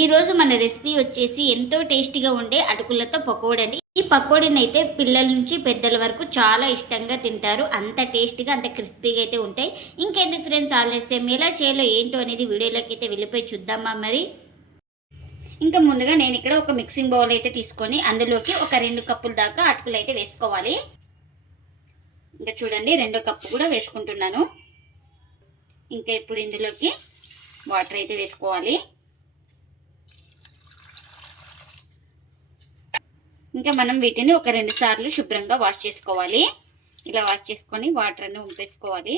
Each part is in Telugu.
ఈరోజు మన రెసిపీ వచ్చేసి ఎంతో టేస్టీగా ఉండే అటుకులతో పకోడీ అండి. ఈ పకోడీని అయితే పిల్లల నుంచి పెద్దల వరకు చాలా ఇష్టంగా తింటారు. అంత టేస్టీగా అంత క్రిస్పీగా అయితే ఉంటాయి. ఇంకెందుకు ఫ్రెండ్స్ ఆలస్యం, ఎలా చేయాలో ఏంటో అనేది వీడియోలోకి అయితే వెళ్ళిపోయి చూద్దామా మరి. ఇంకా ముందుగా నేను ఇక్కడ ఒక మిక్సింగ్ బౌల్ అయితే తీసుకొని అందులోకి ఒక 2 కప్పుల దాకా అటుకులు అయితే వేసుకోవాలి. ఇంకా చూడండి 2 కప్పు కూడా వేసుకుంటున్నాను. ఇంకా ఇప్పుడు ఇందులోకి వాటర్ అయితే వేసుకోవాలి. ఇంకా మనం వీటిని ఒక 2 సార్లు శుభ్రంగా వాష్ చేసుకోవాలి. ఇలా వాష్ చేసుకొని వాటర్ అన్ని ఉంపేసుకోవాలి.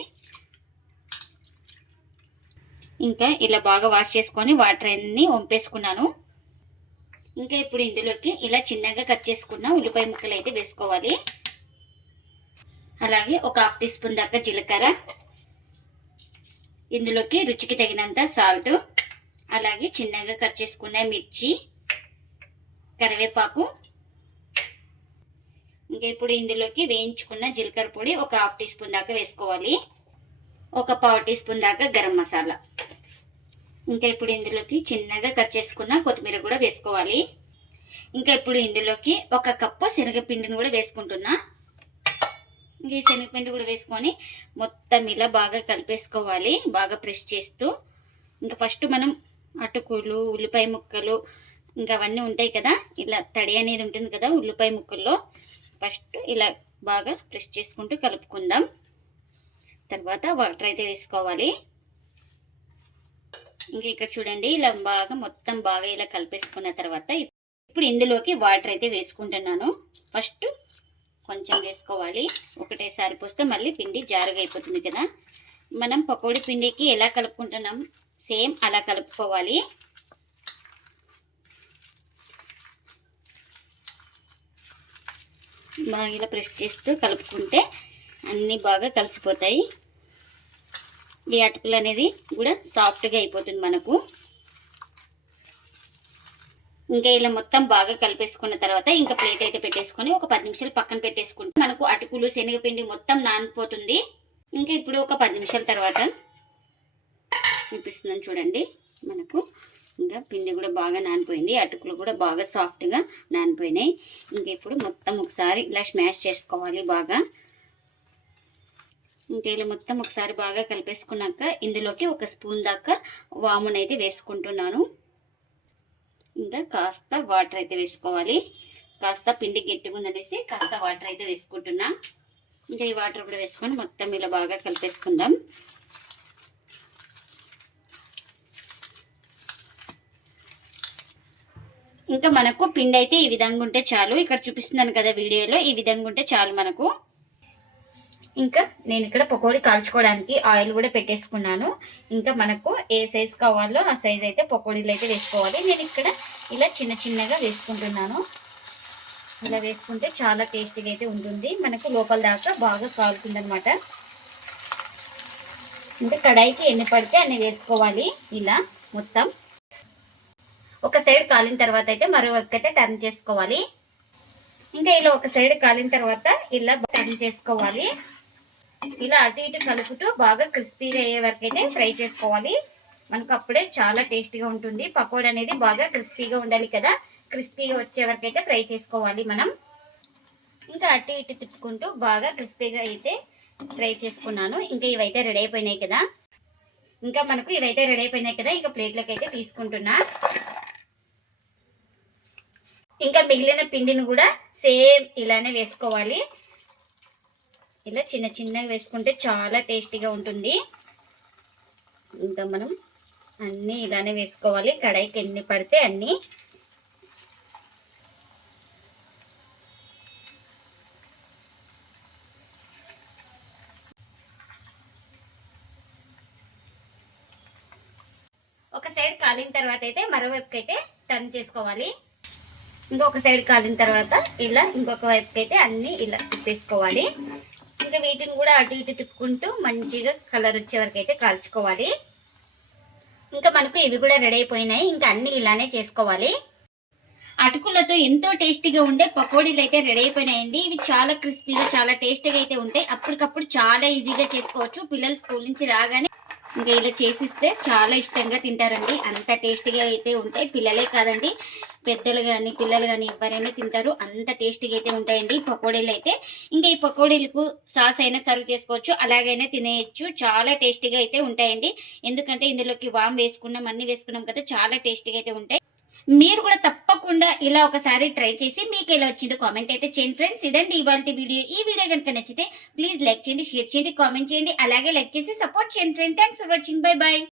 ఇంకా ఇలా బాగా వాష్ చేసుకొని వాటర్ అన్ని వంపేసుకున్నాను. ఇంకా ఇప్పుడు ఇందులోకి ఇలా చిన్నగా కట్ చేసుకున్న ఉల్లిపాయ ముక్కలు అయితే వేసుకోవాలి. అలాగే ఒక 1/2 టీ స్పూన్ దాకా జీలకర్ర, ఇందులోకి రుచికి తగినంత సాల్ట్, అలాగే చిన్నగా కట్ చేసుకున్న మిర్చి, కరివేపాకు, ఇంకా ఇప్పుడు ఇందులోకి వేయించుకున్న జీలకర్ర పొడి ఒక 1/2 టీ స్పూన్ దాకా వేసుకోవాలి. ఒక 1/4 టీ స్పూన్ దాకా గరం మసాలా, ఇంకా ఇప్పుడు ఇందులోకి చిన్నగా కట్ చేసుకున్న కొత్తిమీర కూడా వేసుకోవాలి. ఇంకా ఇప్పుడు ఇందులోకి 1 కప్పు శనగపిండిని కూడా వేసుకుంటున్నా. ఇంకా ఈ శనగపిండి కూడా వేసుకొని మొత్తం ఇలా బాగా కలిపేసుకోవాలి, బాగా ప్రెస్ చేస్తూ. ఇంకా ఫస్ట్ మనం అటుకులు, ఉల్లిపాయ ముక్కలు ఇంకా అవన్నీ ఉంటాయి కదా, ఇలా తడి అనేది ఉంటుంది కదా ఉల్లిపాయ ముక్కల్లో, ఫస్ట్ ఇలా బాగా ప్రెస్ చేసుకుంటూ కలుపుకుందాం. తర్వాత వాటర్ అయితే వేసుకోవాలి. ఇంకా ఇక్కడ చూడండి ఇలా బాగా మొత్తం బాగా ఇలా కలిపేసుకున్న తర్వాత ఇప్పుడు ఇందులోకి వాటర్ అయితే వేసుకుంటున్నాను. ఫస్ట్ కొంచెం వేసుకోవాలి, ఒకటేసారి పోస్తే మళ్ళీ పిండి జారుగా అయిపోతుంది కదా. మనం పకోడీ పిండికి ఎలా కలుపుకుంటున్నాం సేమ్ అలా కలుపుకోవాలి. బాగా ఇలా ప్రెస్ చేస్తూ కలుపుకుంటే అన్నీ బాగా కలిసిపోతాయి. ఈ అటుకులు అనేది కూడా సాఫ్ట్గా అయిపోతుంది మనకు. ఇంకా ఇలా మొత్తం బాగా కలిపేసుకున్న తర్వాత ఇంకా ప్లేట్ అయితే పెట్టేసుకొని ఒక 10 నిమిషాలు పక్కన పెట్టేసుకుంటే మనకు అటుకులు శనగపిండి మొత్తం నానిపోతుంది. ఇంకా ఇప్పుడు ఒక 10 నిమిషాల తర్వాత చూపిస్తున్నాను చూడండి, మనకు ఇంకా పిండి కూడా బాగా నానిపోయింది, అటుకులు కూడా బాగా సాఫ్ట్గా నానిపోయినాయి. ఇంకా ఇప్పుడు మొత్తం ఒకసారి ఇలా స్మాష్ చేసుకోవాలి బాగా. ఇంకా ఇలా మొత్తం ఒకసారి బాగా కలిపేసుకున్నాక ఇందులోకి 1 స్పూన్ దాకా వామునైతే వేసుకుంటున్నాను. ఇంకా కాస్త వాటర్ అయితే వేసుకోవాలి. కాస్త పిండి గట్టిగా ఉందనేసి కాస్త వాటర్ అయితే వేసుకుంటున్నా. ఇంకా ఈ వాటర్ కూడా వేసుకొని మొత్తం ఇలా బాగా కలిపేసుకుందాం. ఇంకా మనకు పిండి అయితే ఈ విధంగా ఉంటే చాలు. ఇక్కడ చూపిస్తున్నాను కదా వీడియోలో, ఈ విధంగా ఉంటే చాలు మనకు. ఇంకా నేను ఇక్కడ పకోడీ కాల్చుకోవడానికి ఆయిల్ కూడా పెట్టేసుకున్నాను. ఇంకా మనకు ఏ సైజ్ కావాలో ఆ సైజ్ అయితే పకోడీలు అయితే వేసుకోవాలి. నేను ఇక్కడ ఇలా చిన్న చిన్నగా వేసుకుంటున్నాను. ఇలా వేసుకుంటే చాలా టేస్టీగా అయితే ఉంటుంది, మనకు లోపల దాకా బాగా కాలుతుంది అనమాట. ఇంకా కడాయికి ఎన్ని పడితే అన్ని వేసుకోవాలి. ఇలా మొత్తం ఒక సైడ్ కాలిన తర్వాత అయితే మరో వైపు అయితే టర్న్ చేసుకోవాలి. ఇంకా ఇలా ఒక సైడ్ కాలిన తర్వాత ఇలా టర్న్ చేసుకోవాలి. ఇలా అటు ఇటు కలుపుతూ బాగా క్రిస్పీగా అయ్యే వరకు అయితే ఫ్రై చేసుకోవాలి. మనకు అప్పుడే చాలా టేస్టీగా ఉంటుంది. పకోడీ అనేది బాగా క్రిస్పీగా ఉండాలి కదా, క్రిస్పీగా వచ్చే వరకు అయితే ఫ్రై చేసుకోవాలి మనం. ఇంకా అటు ఇటు తిప్పుకుంటూ బాగా క్రిస్పీగా అయితే ఫ్రై చేసుకున్నాను. ఇంకా ఇవైతే రెడీ అయిపోయినాయి కదా. ఇంకా మనకు ఇవైతే రెడీ అయిపోయినాయి కదా, ఇంకా ప్లేట్లోకి అయితే తీసుకుంటున్నా. ఇంకా మిగిలిన పిండిని కూడా సేమ్ ఇలానే వేసుకోవాలి. ఇలా చిన్న చిన్నగా వేసుకుంటే చాలా టేస్టీగా ఉంటుంది. ఇంకా మనం అన్నీ ఇలానే వేసుకోవాలి, కడాయికి ఎన్ని పడితే అన్నీ. ఒక సైడ్ కాలిన తర్వాత అయితే మరోవైపుకి అయితే టర్న్ చేసుకోవాలి. ఇంకొక సైడ్ కాలిన తర్వాత ఇలా ఇంకొక వైపుకి అయితే అన్నీ ఇలా తిప్పేసుకోవాలి. ఇంకా వీటిని కూడా అటు ఇటు తిప్పుకుంటూ మంచిగా కలర్ వచ్చే వరకు అయితే కాల్చుకోవాలి. ఇంకా మనకు ఇవి కూడా రెడీ అయిపోయినాయి. ఇంకా అన్ని ఇలానే చేసుకోవాలి. అటుకులతో ఎంతో టేస్టీగా ఉండే పకోడీలు అయితే రెడీ అయిపోయినాయండి. ఇవి చాలా క్రిస్పీగా చాలా టేస్టీగా అయితే ఉంటాయి. అప్పటికప్పుడు చాలా ఈజీగా చేసుకోవచ్చు. పిల్లలు స్కూల్ నుంచి రాగానే ఇంకా ఇలా చేసిస్తే చాలా ఇష్టంగా తింటారండి. అంత టేస్టీగా అయితే ఉంటాయి. పిల్లలే కాదండి, పెద్దలు కానీ పిల్లలు కానీ ఎవరైనా తింటారు. అంత టేస్టీగా అయితే ఉంటాయండి పకోడీలు అయితే. ఇంకా ఈ పకోడీలకు సాస్ అయినా సర్వ్ చేసుకోవచ్చు, అలాగైనా తినేయచ్చు. చాలా టేస్టీగా అయితే ఉంటాయండి. ఎందుకంటే ఇందులోకి వామ్ వేసుకున్నాం, అన్ని వేసుకున్నాం కదా, చాలా టేస్టీగా అయితే ఉంటాయి. మీరు కూడా తప్పకుండా ఇలా ఒకసారి ట్రై చేసి మీకు ఎలా వచ్చిందో కామెంట్ అయితే చేయండి ఫ్రెండ్స్. ఇదండి ఇవాల్టి వీడియో. ఈ వీడియో కనుక నచ్చితే ప్లీజ్ లైక్ చేయండి, షేర్ చేయండి, కామెంట్ చేయండి. అలాగే లైక్ చేసి సపోర్ట్ చేయండి friend. Thanks for watching. By by.